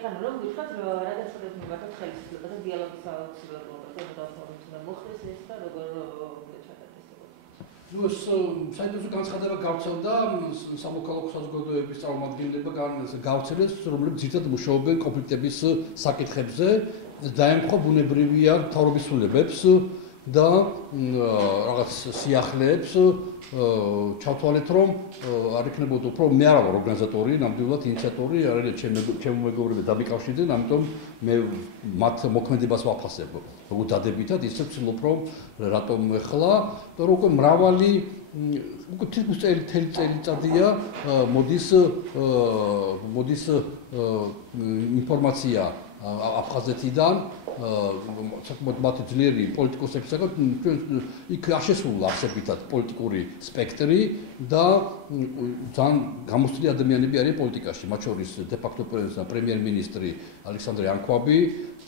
ეხლა რომ ვთქვათ რა დასწრებით მივაკეთოთ ხელისუფლებაზე დიალოგის აუცილებლობას და მოხდეს ეს და როგორ ну საერთოდ განცხადება გავრცელდა სამოქალაქო საზოგადოების წარმომადგენლებმა გავრცელეს რომლებიც ძირითადად მუშაობენ კონფლიქტების საკითხებზე დაემთხვა ბუნებრივია მთავრობის სრულებებს და რაღაც სიახლეებს ჩავთვალეთ რომ არ იქნებოდა უფრო მე არა ვარ ორგანიზატორი ნამდვილად ინიციატორი არიან ჩემი მეგობრები დამიკავშირდნენ ამიტომ მე მათ მოქმედებას ვაფასებ როგორ დადებითად ისე ვცდილობ რომ რატომ ეხლა და როგორ მრავალი უკვე თითქმის წელიწადია მოდის ინფორმაცია აფხაზეთიდან საკმაოდ მათი ძლიერი პოლიტიკოსებისაგან იქ აღესრულა არსებითად პოლიტიკური სპექტრი და ძალიან გამოსწორებული ადამიანები არიან პოლიტიკაში, მათ შორის დე-ფაქტო პრემიერ-მინისტრი ალექსანდრე ანქვაბი,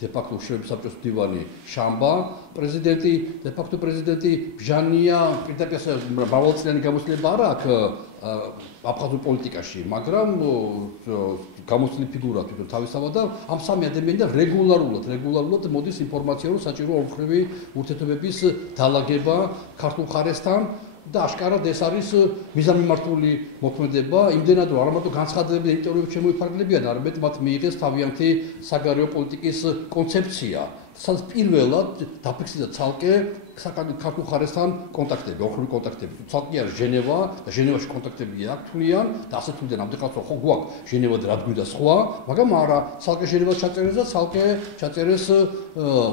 დე-ფაქტო უშუალო საბჭოს მდივანი შამბა, პრეზიდენტი, დე-ფაქტო პრეზიდენტი ბჟანია, პირდაპირ მრავალწლიანი გამოცდილება არა აქვს აფხაზურ პოლიტიკაში, მაგრამ გამოცდილი ფიგურა თვითონ თავისთავად და ამ სამი ადამიანიდან რეგულარულად მოდის ინფორმაცია, რომ საჭირო ორმხრივი ურთიერთობების დალაგება ქართულ მხარესთან და აშკარად ეს არის მიზანმიმართული მოქმედება, იმდენად რომ არა მარტო განცხადებები და ინტერვიუები შემოიფარგლებიან, არამედ მათ მიიღეს თავიანთი საგარეო პოლიტიკის კონცეფცია. სადაც პირველად დაფიქსირდა ცალკე ქართულ მხარესთან კონტაქტები, ოხრული კონტაქტები. ცალკე არის ჟენევა და ჟენევაში კონტაქტები აქვს თვლიან და ასე თვლიდან ამდენხანს რომ ხო გვაქვს ჟენევად რა გვიდა სხვა, მაგრამ არა, ცალკე ჟენევას ჩაწერეს და ცალკე ჩაწერეს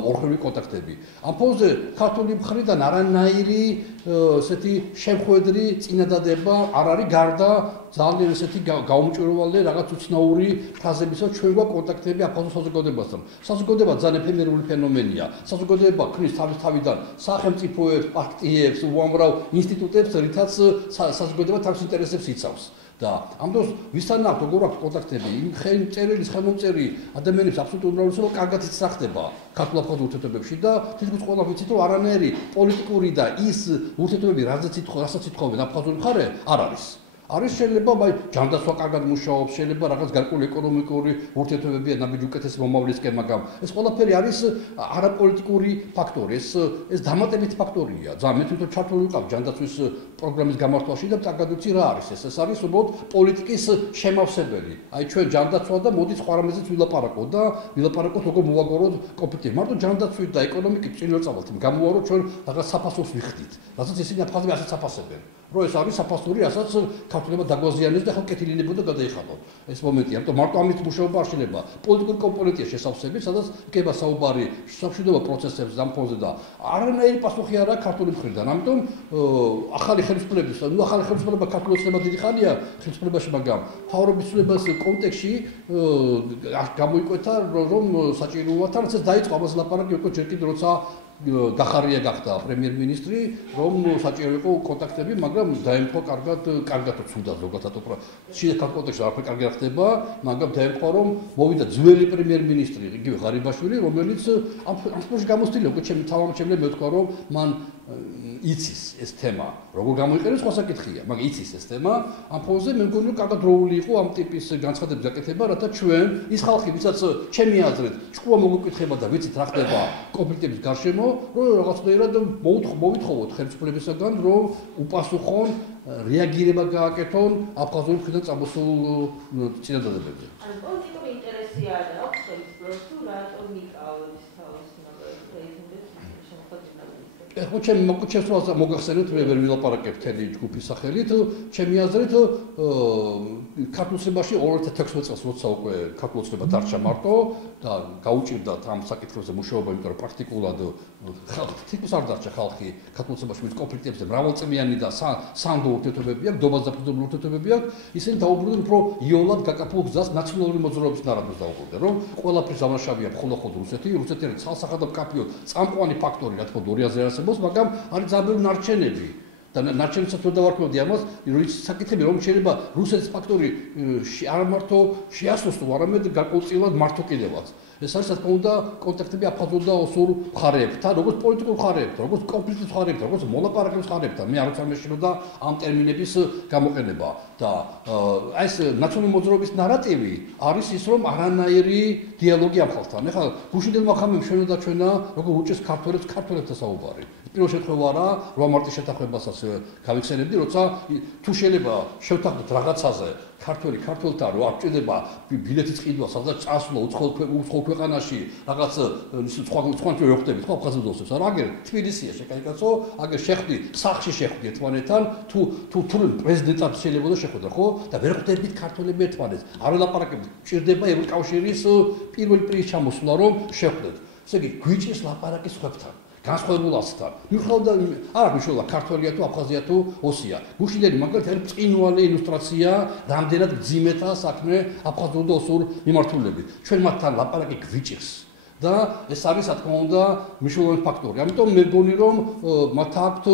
ოხრული კონტაქტები. ამ ფონზე ქართული მხრიდან არანაირი ესეთი შემხვედრი წინადადება არ არის გარდა ძალიან ესეთი გაუმჭვირვალე რაღაც უცნაური ფრაზებისა ჩვენ გვაქვს კონტაქტები აფხაზურ საზოგადოებასთან. საზოგადოება ძალიან ეფემერული ფენომენია. საზოგადოება ქმნის თავისთავიდან სახელმწიფოებს, პარტიებს, უამრავ ინსტიტუტებს, რითაც საზოგადოება თავის ინტერესებს იცავს. და ამ დროს ვისთან აქვს როგორ აქვს კონტაქტები, იმ ხელმომწერი ადამიანებს აბსოლუტურ უმრავლესობა კარგად იცახდება ქართულ-აფხაზურ ურთიერთობებში და თითქოს ყველა ვიცით რომ არანაირი პოლიტიკური და ის ურთიერთობები, რასაც ითხოვენ აფხაზური მხარე არ არის. არის შეიძლება ჯანდაცვა კარგად მუშაობს, შეიძლება რაღაც გარკვეული ეკონომიკური ურთიერთობებია ნაბიჯ უკეთესი მომავლისკენ, მაგრამ ეს ყველაფერი არის არაპოლიტიკური ფაქტორი, ეს დამატებითი ფაქტორია. ძალიან მე თვითონ ჩართული ვიყავ ჯანდაცვის პროგრამის გამართვაში და კარგად ვიცი რა არის ეს. ეს არის უბრალოდ პოლიტიკის შემავსებელი. აი ჩვენ ჯანდაცვა და მოდი სხვა რამეზეც ვილაპარაკოთ და ვილაპარაკოთ როგორ მოვაგოროთ კონფლიქტი. მარტო ჯანდაცვით და ეკონომიკით წინველ წამალთ გამოვარო ჩვენ რაღაც საფასურს ვიხდით. რასაც ისინი აფხაზები ასე საფასებენ. რომ ეს არის საფასური, რასაც ქართულებმა დაგვაზიანეს და ხო კეთილინებოდა გადაიხადოთ. ეს მომენტია, ამიტომ მარტო ამით მუშაობა არ შეიძლება. პოლიტიკური კომპონენტია შესავსები, სადაც იქნება საუბარი სამშვიდობო პროცესებზე ამ ფონზე და არანაირი პასუხი არ აქვს ქართული მხრიდან. ამიტომ ახალი ხელისუფლების, ნუ ახალი ხელისუფლება ქართულს ხდება დიდი ხანია ხელისუფლებაში, მაგრამ მთავრობის ცვლილების კონტექსტში გამოიკვეთა რომ საჭიროა თან ეს დაიწყო ამას ლაპარაკი უკვე ჯერ კიდევ როცა გახარია გახდა პრემიერ-მინისტრი, რომ საჭირო იყო კონტაქტები, მაგრამ დაემთხვა კარგად უცუდა ზოგადად შიდა კონტექსტში არაფერი კარგი არ ხდება, მაგრამ დაემთხვა რომ მოვიდა ძველი პრემიერ-მინისტრი, იგივე ღარიბაშვილი, რომელიც ამ ფონში გამოცდილი უკვე ჩემი თავმჯდომარემ მეთქვა რომ მან იცის ეს თემა, როგორ გამოიყენებს სხვა საკითხია, მაგრამ იცის ეს თემა, ამ ფონზე მე მგონი რომ კარგად დროული იყო ამ ტიპის განცხადების გაკეთება, რათა ჩვენ ის ხალხი, ვისაც ჩემი აზრით ჭკუა მოგეკითხება და ვიცით რა ხდება კონფლიქტების გარშემო, რომ რაღაცნაირად მოვითხოვოთ ხელისუფლებისაგან, რომ უპასუხონ რეაგირება გააკეთონ აფხაზური მხრიდან წამოსულ წინადადებებზე. ანუ პოლიტიკური ინტერესი არ აქვს ხელისუფლებას თუ რატომ იკავებს თავს პრეზიდენტს შემოხვედრინებაზე. ხო ჩემს მოგახსენეთ მე ვერ ვილაპარაკებ მთელი ჯგუფის სახელით, ჩემი აზრით ქართულში 2016 წელს როცა უკვე ქართულობა დარჩა მარტო და გაუჭირდათ ამ საკითხებზე მუშაობა, იმიტომ რომ პრაქტიკულად თითქოს არ დარჩა ხალხი ქართულობაში მის კონფლიქტებზე მრავალწლიანი და სანდო ურთიერთობები აქვს, დობაზდაფუძნებული ურთიერთობები აქვს, ისინი დაუბრუნდნენ უფრო იოლად გაკაფულ გზას ნაციონალური მოძრაობის ნარადოს დაუბრუნდნენ, რომ ყველაფრის დამნაშავეა მხოლოდ რუსეთი არის ცალსახად და მკაფიოდ წამყვანი ფაქტორი, რა თქმა უნდა, ორიაზე არსებობს, მაგრამ არის ძალიან ბევრი ნარჩენები. და ნარჩენებსაც ვერ დავარქმევდი ამას, რომ ის საკითხები რომ შეიძლება რუსეთის ფაქტორი არ მარტო შეასრულოს, არამედ გარკვეულწილად მართო კიდევაც. ეს არის რა თქმა უნდა კონტაქტები აფხაზურ და ოსურ მხარეებთან, როგორც პოლიტიკურ მხარეებთან, როგორც კონფლიქტის მხარეებთან, როგორც მოლაპარაკების მხარეებთან. მე არ ვიცი ამ შეშინოდა ამ ტერმინების გამოყენება და აი ეს ნაციონალური მოძრაობის ნარატივი არის ის, რომ არანაირი დიალოგი ამ ხალხთან. ეხლა გუშინდელმა ხამემ შენოდა ჩვენა როგორ უჭეს ქართველებთან საუბარი. პირველ შემთხვევა რა 8 მარტის შეთანხმებასაც გავიხსენებდი, როცა თუ შეიძლება შევთანხმდეთ რაღაცაზე ქართველთან რომ აღჭირდება ბილეთის ყიდვა, სადაც წასვლა უცხოელ ქვეყანაში რაღაც სხვა რო ხდებით, ხო აფხაზეთს არა აგერ თბილისია შეკაიკაცო, აგერ შეხვდი, სახლში შეხვდი ერთმანეთთან, თუ პრეზიდენტად შეიძლება შეხვდა, ხო? და ვერ ხვდებით ქართველები ერთმანეთს. არ ელაპარაკებთ, ჭირდება ევროკავშირის პირველი პირის ჩამოსვლა რომ შეხვდეთ. ესე იგი, გვიჭირს ლაპარაკი სხვებთან. განსხვავებულ ასთან. მიხელდა არ აქვს მნიშვნელობა ქართველია თუ აფხაზია თუ ოსია. გუშინდელი მაგალითად არის წინვალი ილუსტრაცია, რამდენად გძიმეთა საქმე აფხაზურ და ოსურ მიმართულებით. ჩვენ მათთან ლაპარაკი გვიჭირს. და ეს არის რა თქმა უნდა მნიშვნელოვანი ფაქტორი. ამიტომ მე მგონი რომ მათ აქვთ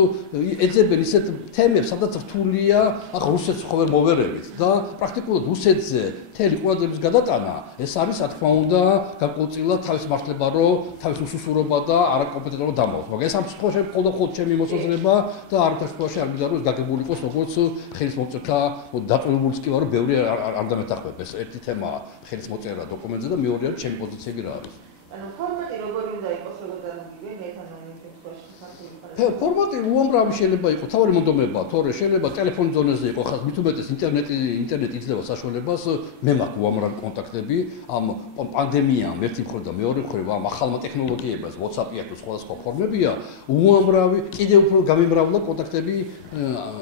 ეძებენ ისეთ თემებს, სადაც რთულია ახლა რუსეთს ხო ვერ მოვერებით და პრაქტიკულად რუსეთზე მთელი ყურადღების გადატანა ეს არის რა თქმა უნდა განკუთვნილად თავის მართლება რომ თავის უსუსურობა და არაკომპეტენტობა დამაოს. მაგრამ ეს ამ შემთხვევაში მხოლოდ ჩემი მოსაზრება და არაფერს შემთხვევაში არ მინდა რომ ეს გაგებული იყოს როგორც ხელის მოწერა დაწუნებულიც კი ვარ რომ ბევრი არ დამეთანხმება. ეს ერთი თემაა ხელის მოწერა დოკუმენტზე და მეორე არის ჩემი პოზიციები რა არის. ანუ ფორმატი როგორი უნდა იყოს, როგორ დამიგივე მეთანონი შემთხვევაში სამწუხაროდ. ფორმატი უამრავი შეიძლება იყოს, თავარი მონდომება, თორე შეიძლება ტელეფონის დონეზე იყოს, ხას მით უმეტეს ინტერნეტი იძლევა საშუალებას, მე მაქვს უამრავი კონტაქტები ამ პანდემიამ ერთი მხრივ და მეორე მხრივ ამ ახალმა ტექნოლოგიებად, WhatsApp-ია თუ სხვადასხვა ფორმებია, უამრავი კიდევ უფრო გამიმრავლა კონტაქტები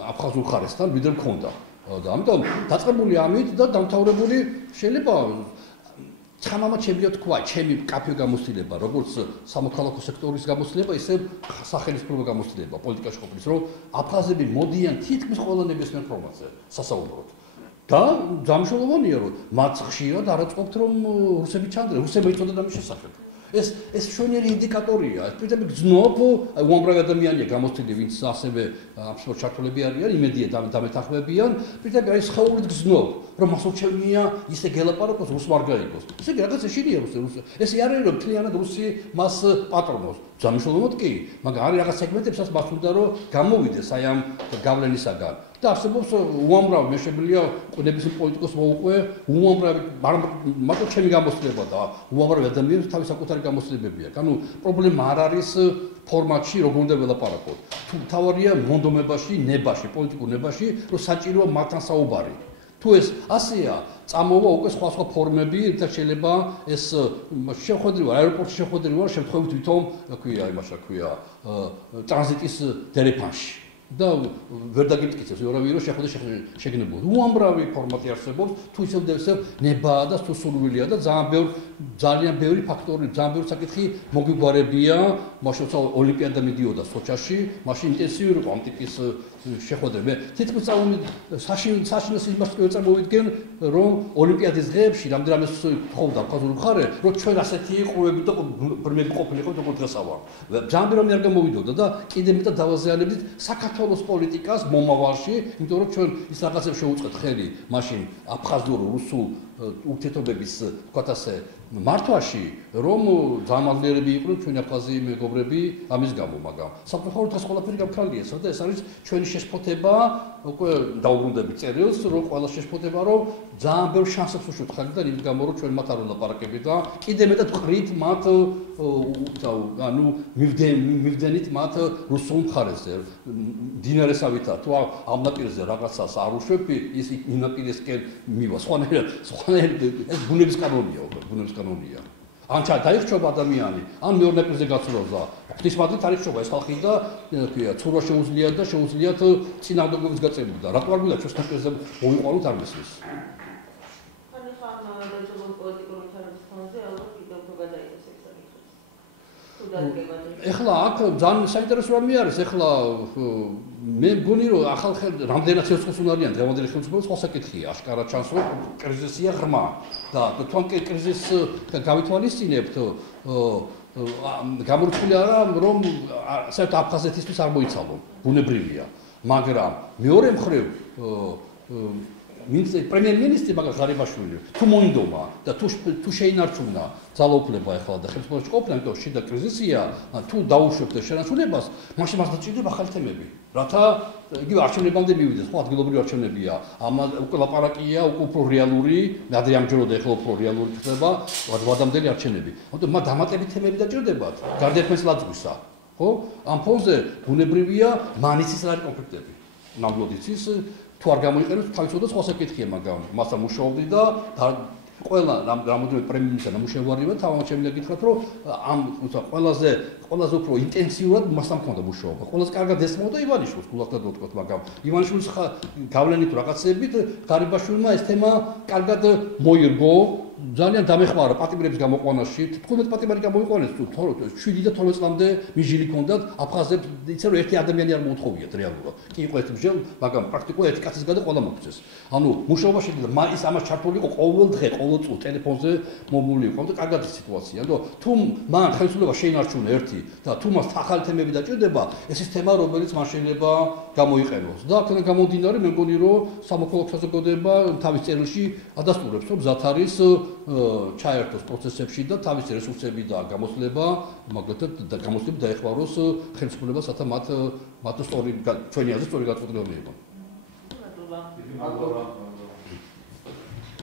აფხაზურ ხარესთან, ვიდრე მქონდა. და ამიტომ დაწყებული ამით და დამთავრებული შეიძლება ჩამამა ჩემია თქვა, ჩემი კაფე გამოცდილება, როგორც სამოქალაქო სექტორის გამოცდილება, ისე სახელმწიფო გამოცდილება, პოლიტიკაში ყოფნის, რომ აფხაზები მოდიან თითქმის ყველა ნებისმიერ ფორმატზე სასაუბროდ. და დამშოლოვანია, რომ მათ ხშირად არ აწყობთ, რომ რუსები ჩანდრენ, რუსები იწოდათ ამის შესახებ. ეს შვენიერი ინდიკატორია. პირდაპირ გძნობ, უამრავი ადამიანია გამოცდილი, ვინც ასევე აბსოლუტურად ჩართულები არიან, იმედია დამეთანხმებიან, პირდაპირ არის ხაურით გძნობ, რომ მას უჩვენია ისე გელაპარაკოს, რუსმა არ გაიგოს. ესე იგი რაღაც ეშინია რუსი. ესე არ არის რომ მთლიანად რუსი მას პატრონობს. ძამშოლომოდ კი, მაგრამ არის რაღაც სეგმენტებსაც მას უნდა რომ გამოვიდეს აი ამ გავლენისაგან. და არსებობს უამრავი მე შემიძლია ნებისმიერ პოლიტიკოს მოუყვე უამრავი მაგრამ ჩემი გამოცდილება და უამრავი ადამიანის თავის საკუთარი გამოცდილებებია. ანუ პრობლემა არ არის ფორმატში როგორ უნდა ველაპარაკოთ. თუ თავარია მონდომებაში, ნებაში, პოლიტიკურ ნებაში, რომ საჭიროა მათთან საუბარი. თუ ეს ასეა, წამოვა უკვე სხვა ფორმები, რითაც შეიძლება ეს შეხვედრი ვარ, აეროპორტში შეხვედრი ვარ, შემთხვევით თვითონ, ქვია, იმაშა ქვია, ტრანზიტის დერეფანში. და ვერ დაგიმტკიცებს ვერავინ რომ შეგნებულ. უამრავი ფორმატი არსებობს, თუ ისევ ნებაა და თუ სურვილია და ძალიან ბევრი ფაქტორი, ძალიან ბევრი საკითხი მოგვიგვარებია, მაშინ როცა ოლიმპიადა მიდიოდა სოჩაში, მაშინ ინტენსიური იყო ამ ტიპის შეხვედრები. თითქმის საშინოს იმას წარმოვიდგენ, რომ ოლიმპიადის დღეებში რამდენიმე თხოვდა აფხაზური მხარე, რომ ჩვენ ასეთი ყურები და ბრმები ყოფილიყო როგორც დღესავა. ძალიან ბევრი არ გამოვიდოდა და კიდევ მეტად დავაზიანებდით საქართველოს პოლიტიკას მომავალში, იმიტომ რომ ჩვენ ის რაღაცებს შევუწყეთ ხელი მაშინ აფხაზურ-რუსულ ურთიერთობების თქვათ ასე მართვაში, რომ ძალმაღლიერები იყვნენ ჩვენი აფხაზი მეგობრები ამის გამო, მაგრამ საკუთარ დღეს ყველაფერი გამქრალია, და ეს არის ჩვენი შეშფოთება, უკვე დაუბრუნდებით წერილს, რომ ყველა შეშფოთება, რომ ძალიან ბევრ შანსებს უშვებთ ხალხთან იმის გამო, რომ ჩვენ მათ არ ვლაპარაკებით და კიდევ მეტად ვყრით მათ ანუ მივდენით მათ რუსულ მხარეზე, დინარესავითა თუ ამ ნაპირზე რაღაცას არ უშვები, ის იმ ნაპირისკენ მივა. სხვანაირად ეს ბუნების კანონია, ბუნების კანონია. ან დაიხშობა ადამიანი, ან მეორე ნაპირზე გაცურავს და ღვთისმადლით არ იხშობა ეს ხალხი და ცურვა შეუძლიათ და შეუძლიათ წინააღმდეგობის გაწევით და რატო არ გვინდა ჩვენს ნაპირზე მოვიყვანოთ არ მისის. ანუ ხან რეჟიმურ პოლიტიკურ უთანხმოების ფონზე ალბათ კიდევ უფრო გადაიდეს ეს საკითხი. თუ დადგებაზე. ეხლა აქ ძალიან საინტერესო რამე არის, ეხლა მე მგონი რომ ახალ რამდენად შეწყოს უნარიან დღევანდელი ხელისუფლების სხვა საკითხია, აშკარად ჩანს რომ კრიზისია ღრმა და თქვენ კრიზისს გავითვალისწინებთ გამორჩული არა რომ საერთოდ აფხაზეთისთვის არ მოიცალონ, ბუნებრივია, მაგრამ მეორე მხრივ პრემიერ-მინისტრი მაგა ღარიბაშვილი თუ მოინდომა და თუ შეინარჩუნა ძალაუფლება ახლა და ხელისუფლებაში ყოფნა, იმიტომ შიდა კრიზისია, თუ დაუშვებთ შენარჩუნებას, მაშინ მას დაჭირდება ახალი თემები. რათა იგივე არჩევნებამდე მივიდეს, ხო, ადგილობრივი არჩევნებია. ამან უკვე ლაპარაკია, უკვე უფრო რეალური, ადრე ამჯეროდა, ახლა უფრო რეალური ხდება ვადამდელი არჩევნები. ამიტომ მათ დამატებით თემები დაჭირდებათ. გარდა ერთმანეთის ლაძღვისა, ხო? ამ ფონზე ბუნებრივია მანიცის რა კონფლიქტები. ნამდვილად იცის თუ არ გამოიყენებს თავისუფლად სხვა საკითხია, მაგრამ მასთან მუშაობდი და ყველა რამოდენიმე პრემიერ-მინისტრთან მუშაობარია, თავად შემიძლია გითხრათ, რომ ამ ყველაზე უფრო ინტენსიურად მასთან მქონდა მუშაობა. ყველაზე კარგად ესმოდა ივანიშვილს, გულახდათ ვთქვათ, მაგრამ ივანიშვილის გავლენით რაღაცებით ღარიბაშვილმა ეს თემა კარგად მოირგო. ძალიან დამეხმარა პატიმრების გამოყვანაში. 15 პატიმარი გამოიყვანეს თუ 7 და 12 წლამდე მიჟილი ჰქონდათ აფხაზებს, იცი რომ ერთი ადამიანი არ მოუთხოვიათ რეალურად. კი იყო ერთი მსჯელი, მაგრამ პრაქტიკულად ერთი კაცის გადა ყველა მოგვწეს. ანუ მუშაობაში და ის ამას ჩართული იყო ყოველ დღე, ყოველ წუთი ტელეფონზე მომული იყო და კარგად სიტუაცია. ანუ თუ მან ხელისუფლება შეინარჩუნა ერთი და თუ მას ახალი თემები დაჭირდება, ეს ის თემა რომელიც მან შეიძლება გამოიყენოს. და აქედან გამომდინარე, მე მგონი რომ სამოქალაქო საზოგადოება თავის წერილში ადასტურებს, რომ მზად არის ჩაერთოს პროცესებში და თავის რესურსები და გამოსლება, მაგალითად და გამოსლები დაეხმაროს ხელისუფლებას, რათა მათ სწორი ჩვენი აზრით სწორი გაწყვეტილება მიიღონ. მადლობა.